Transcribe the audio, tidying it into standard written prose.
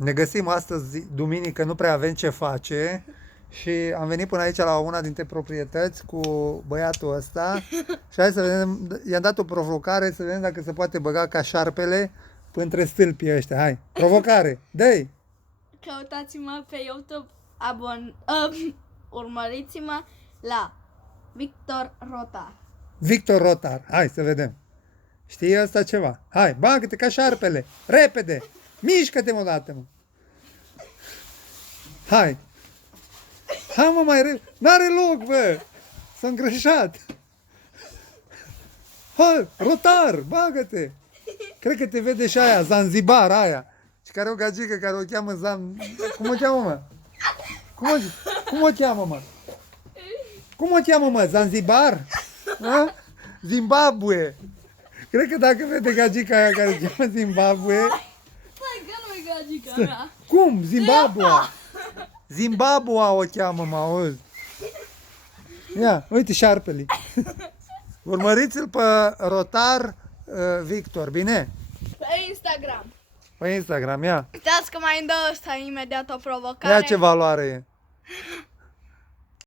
Ne găsim astăzi, duminică, nu prea avem ce face și am venit până aici la una dintre proprietăți cu băiatul ăsta și hai să vedem, i-am dat o provocare să vedem dacă se poate băga ca șarpele între stâlpii ăștia. Hai, provocare, dă-i! Căutați-mă pe YouTube, urmăriți-mă la Victor Rotar. Victor Rotar, hai să vedem. Știi ăsta ceva? Hai, bagă-te ca șarpele, repede, mișcă-te mă dată, mă. Hai! Hai mă mai repede, n-are loc, bă! S-a îngrășat! Hai, Rotar, bagă-te! Cred că te vede și aia, Zanzibar, aia. Și care o gagică care o cheamă Cum o cheamă, mă? Cum o cheamă, mă? Cum o cheamă, mă? Zanzibar? A? Zimbabwe! Cred că dacă vede gagica aia care o cheamă Zimbabwe... Stai că nu-i gagica mea. Cum? Zimbabwe! Zimbabwe o cheamă, mă, auzi? Ia, uite șarpele. Urmăriți-l pe Rotar Victor, bine? Pe Instagram. Pe Instagram, ia. Uitați că mai îmi dă ăsta imediat o provocare. Ia ce valoare e.